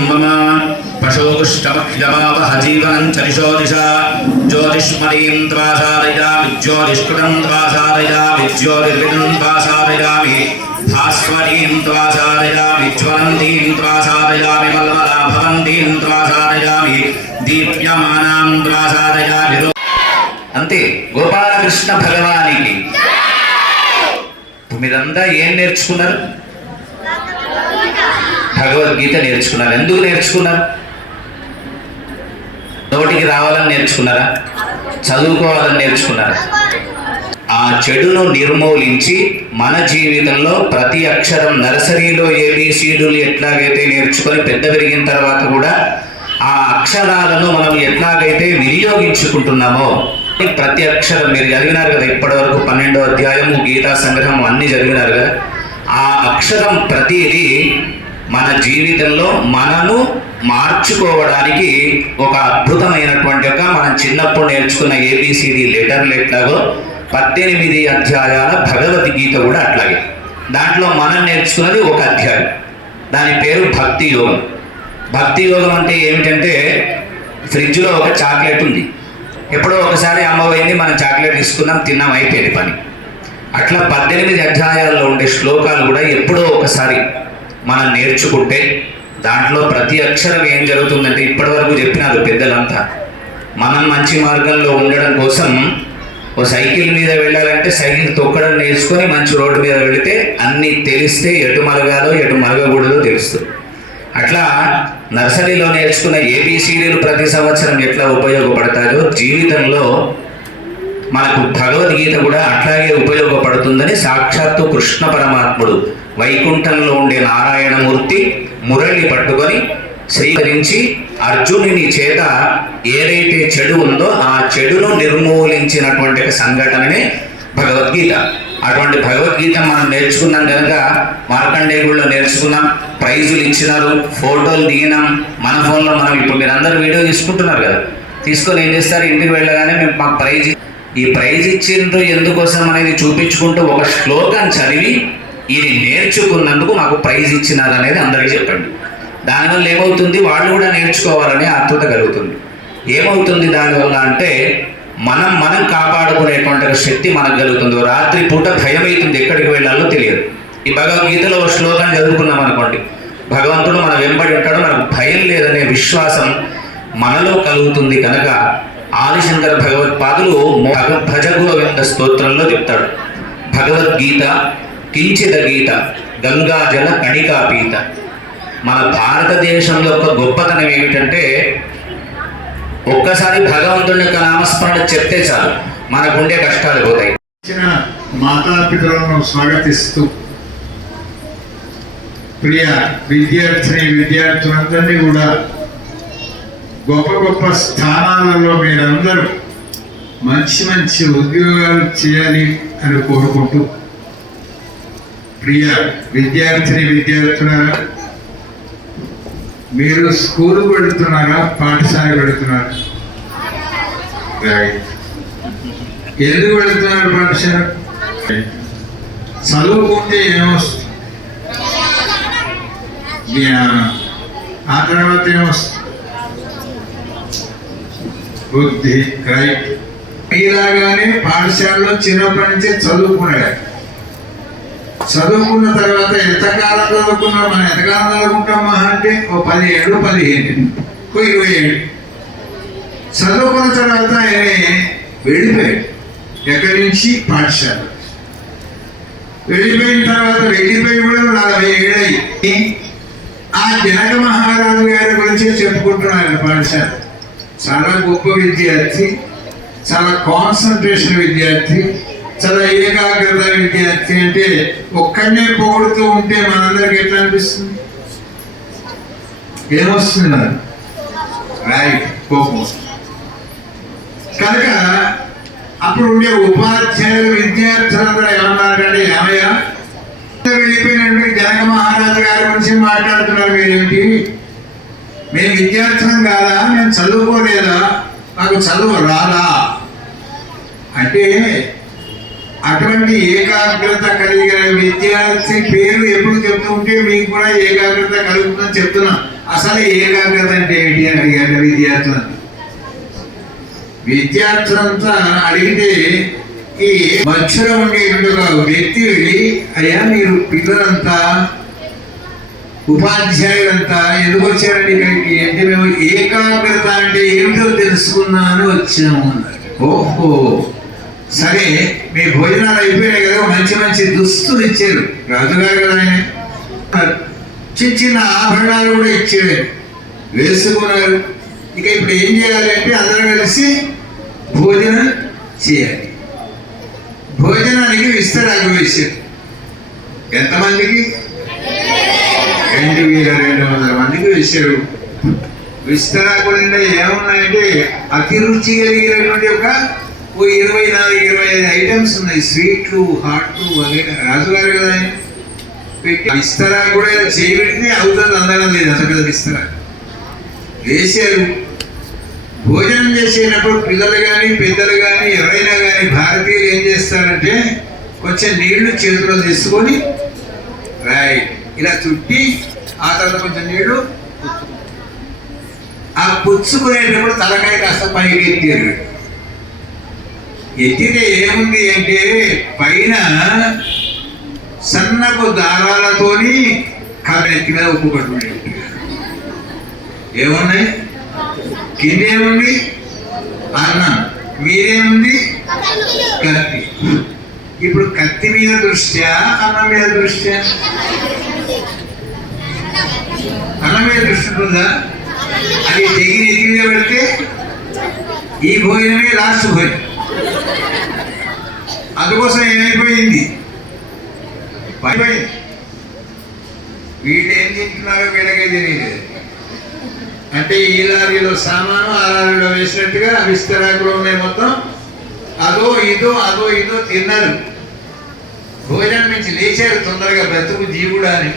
మమ పశోగుష్టమఖ్యమావహ జీవనం చరిషో దిశ జ్యోతిష్మరీం త్వాసారయామి జ్యోతిష్కృతం త్వాసారయామి జ్యోతిర్విదం త్వాసారయామి భాస్వరీం త్వాసారయామి జ్వలంతీం త్వాసారయామి మల్మలా భవంతీం త్వాసారయామి దీప్యమానాం త్వాసారయామి అంతే గోపాలకృష్ణ భగవానికి. ఇప్పుడు మీరంతా ఏం నేర్చుకున్నారు? భగవద్గీత నేర్చుకున్నారు. ఎందుకు నేర్చుకున్నారు? నోటికి రావాలని నేర్చుకున్నారా? చదువుకోవాలని నేర్చుకున్నారా? ఆ చెడును నిర్మూలించి మన జీవితంలో ప్రతి అక్షరం నర్సరీలో ఏబిసిడులు ఎట్లాగైతే నేర్చుకొని పెద్ద పెరిగిన తర్వాత కూడా ఆ అక్షరాలను మనం ఎట్లాగైతే వినియోగించుకుంటున్నామో ప్రతి అక్షరం మీరు చదివినారు కదా ఇప్పటి వరకు పన్నెండో అధ్యాయము గీతా సంగ్రహం అన్ని చదివినారు కదా ఆ అక్షరం ప్రతిదీ మన జీవితంలో మనను మార్చుకోవడానికి ఒక అద్భుతమైనటువంటి ఒక మనం చిన్నప్పుడు నేర్చుకున్న ఏబిసిడి లెటర్లు ఎట్లాగో పద్దెనిమిది అధ్యాయాల భగవద్గీత కూడా అట్లాగే. దాంట్లో మనం నేర్చుకున్నది ఒక అధ్యాయం. దాని పేరు భక్తి యోగం. భక్తి యోగం అంటే ఏమిటంటే ఫ్రిడ్జ్లో ఒక చాక్లెట్ ఉంది. ఎప్పుడో ఒకసారి అమ్మవైంది మనం చాక్లెట్ తీసుకున్నాం తిన్నాం అయిపోయింది పని. అట్లా పద్దెనిమిది అధ్యాయాల్లో ఉండే శ్లోకాలు కూడా ఎప్పుడో ఒకసారి మనం నేర్చుకుంటే దాంట్లో ప్రతి అక్షరం ఏం జరుగుతుందంటే ఇప్పటివరకు చెప్పినారు పెద్దలంతా. మనం మంచి మార్గంలో ఉండడం కోసం ఓ సైకిల్ మీద వెళ్ళాలంటే సైకిల్ తొక్కడం నేర్చుకొని మంచి రోడ్డు మీద వెళితే అన్నీ తెలిస్తే ఎటు మరగాలో ఎటు మరగకూడదో తెలుస్తుంది. అట్లా నర్సరీలో నేర్చుకున్న ఏబిసిడీలు ప్రతి సంవత్సరం ఎట్లా ఉపయోగపడతాయో జీవితంలో మనకు భగవద్గీత కూడా అట్లాగే ఉపయోగపడుతుందని సాక్షాత్తు కృష్ణ పరమాత్ముడు వైకుంఠంలో ఉండే నారాయణమూర్తి మురళి పట్టుకొని స్వీకరించి అర్జునుని చేత ఏదైతే చెడు ఉందో ఆ చెడును నిర్మూలించినటువంటి సంఘటననే భగవద్గీత. అటువంటి భగవద్గీత మనం నేర్చుకున్నాం కనుక మార్కండేయుల్లో నేర్చుకున్నాం ప్రైజులు ఇచ్చినారు ఫోటోలు దిగినాం. మన ఫోన్లో మనం ఇప్పుడు మీరు అందరూ వీడియో తీసుకుంటున్నారు కదా. తీసుకొని ఏం చేస్తారు? ఇంటికి వెళ్ళగానే మేము మాకు ప్రైజ్ ఈ ప్రైజ్ ఇచ్చిండ్రు ఎందుకోసం అనేది చూపించుకుంటూ ఒక శ్లోకం చదివి ఇది నేర్చుకున్నందుకు మాకు ప్రైజ్ ఇచ్చినారు అనేది అందరికీ చెప్పండి. దానివల్ల ఏమవుతుంది? వాళ్ళు కూడా నేర్చుకోవాలనే ఆత్మత కలుగుతుంది. ఏమవుతుంది దానివల్ల అంటే మనం మనం కాపాడుకునేటువంటి శక్తి మనకు కలుగుతుంది. రాత్రి పూట భయం అవుతుంది ఎక్కడికి వెళ్ళాలో తెలియదు. ఈ భగవద్గీతలో శ్లోకం చదువుకున్నాం అనుకోండి. భగవంతుడు మన వెంబడి ఉంటాడు. మనకు భయం లేదనే విశ్వాసం మనలో కలుగుతుంది కనుక ఆదిశంకర భగవత్పాదులు భగ భజ గోవింద స్తోత్రంలో చెప్తాడు. భగవద్గీత కించిత గీత గంగాజల కణికాపీత మన భారతదేశంలో ఒక గొప్పతనం ఏమిటంటే ఒక్కసారి భగవంతుని యొక్క నామస్మరణ చెప్తే చాలు మనకుండే కష్టాలు పోతాయి. మాతాపితలను స్వాగతిస్తూ ప్రియ విద్యార్థిని విద్యార్థులందరినీ కూడా గొప్ప గొప్ప స్థానాలలో మీరందరూ మంచి మంచి ఉద్యోగాలు చేయాలి అని కోరుకుంటూ ప్రియ విద్యార్థిని విద్యార్థులారా మీరు స్కూల్ పెడుతున్నారా పాఠశాల పెడుతున్నారా రైట్ ఎందుకు పెడుతున్నారు పాఠశాల? చదువుకుంటే ఏమొస్తుంది? జ్ఞానం. ఆ తర్వాత ఏమొస్తుంది? బుద్ధి. రైట్ మీలాగానే పాఠశాలలో చిన్నప్పటి నుంచే చదువుకునేవారు. చదువుకున్న తర్వాత ఎంతకాలం చదువుకున్నాం మనం ఎంతకాలం చదువుకుంటామా అంటే ఓ పదిహేడు పదిహేను ఓ ఇరవై ఏడు. చదువుకున్న తర్వాత ఆయన వెళ్ళిపోయాడు. ఎక్కడి నుంచి? పాఠశాల. వెళ్ళిపోయిన తర్వాత వెళ్ళిపోయి కూడా నలభై ఏడై ఆ జనక మహారాజు గారి గురించి చెప్పుకుంటున్నారు పాఠశాల. చాలా గొప్ప విద్యార్థి చాలా కాన్సన్ట్రేషన్ విద్యార్థి. చాలా ఏకాగ్రత అంటే ఒక్కడనే పొగుడుతూ ఉంటే మనందరికి ఎట్లా అనిపిస్తుంది? ఏమొస్తుంది రైట్ కోపం కనుక అప్పుడు ఉండే ఉపాధ్యాయులు విద్యార్థులందరూ ఏమన్నారంటే ఏమయ్యా? వెళ్ళిపోయినటువంటి జనక మహారాజు గారి గురించి మాట్లాడుతున్నారు మీరేంటి? మేము విద్యార్థులం కాదా? మేము చదువుకోలేదా? మాకు చదువు రాదా? అంటే అటువంటి ఏకాగ్రత కలిగిన విద్యార్థి పేరు ఎప్పుడు చెప్తూ ఉంటే మీకు కూడా ఏకాగ్రత కలుగుతుందని చెప్తున్నా. అసలు ఏకాగ్రత అంటే ఏంటి అని అడిగాడు విద్యార్థులను విద్యార్థులంతా అడిగితే ఈ మధ్యలో ఉండేటువంటి ఒక వ్యక్తి వెళ్ళి అయ్యా మీరు పిల్లలంతా ఉపాధ్యాయులంతా ఎందుకు వచ్చారండి ఇక్కడికి? అంటే మేము ఏకాగ్రత అంటే ఏమిటో తెలుసుకున్నాను వచ్చాము అన్నారు. ఓహో! సరే మీ భోజనాలు అయిపోయినాయి కదా మంచి మంచి దుస్తులు ఇచ్చారు. రాజుగారు కదా ఆయన. చిన్న చిన్న ఆభరణాలు కూడా ఇచ్చారు. వేసుకున్నారు. ఇక ఇప్పుడు ఏం చేయాలంటే అందరం కలిసి భోజనం చేయాలి. భోజనానికి విస్తరాకు వేశారు. ఎంతమందికి? రెండు వేల రెండు వందల మందికి వేశారు. విస్తరాకు నిండా ఏమున్నాయంటే అతిరుచి కలిగినటువంటి ఒక ఓ ఇరవై నాలుగు ఇరవై ఐదు ఐటమ్స్ ఉన్నాయి. స్వీట్లు హాట్లు వగైరా రాజుగారు కదా ఆయన? పెట్టి విస్తరా కూడా ఇలా చేయబెడితే అవుతుంది అందడం లేదు. అంత పెద్ద విస్తరా వేశారు. భోజనం చేసేటప్పుడు పిల్లలు కానీ పెద్దలు కానీ ఎవరైనా కానీ భారతీయులు ఏం చేస్తారంటే కొంచెం నీళ్ళు చేతిలో తీసుకొని రైట్. ఇలా చుట్టి ఆ తర్వాత కొంచెం నీళ్ళు ఆ పుచ్చుకునేటప్పుడు తలకాయ కాస్త పైకి ఎత్తారు ఎత్తితే ఏముంది అంటే పైన సన్నపు దారాలతోని కరెక్ట్ మీద ఉప్పు పట్టుకునేది ఏమున్నాయి? కింద ఏముంది? అన్నం. మీరేముంది కత్తి. ఇప్పుడు కత్తి మీద దృష్ట్యా అన్నం మీద దృష్ట్యా? అన్నం మీద దృష్టి ఉంటుందా? అది తెగి ఎత్తి మీద పెడితే ఈ భోజనమే లాస్ట్ భోజనం. అందుకోసం ఏమైపోయింది? పడిపోయింది. వీళ్ళు ఏం తింటున్నారో వీళ్ళకే తెలియలేదు అంటే ఈ లారీలో సామాను ఆ లారీలో వేసినట్టుగా విస్తరాకులో ఉన్నాయి మొత్తం అదో ఇదో అదో ఇదో తిన్నారు. భోజనం నుంచి లేచారు తొందరగా బ్రతుకు జీవుడా అని.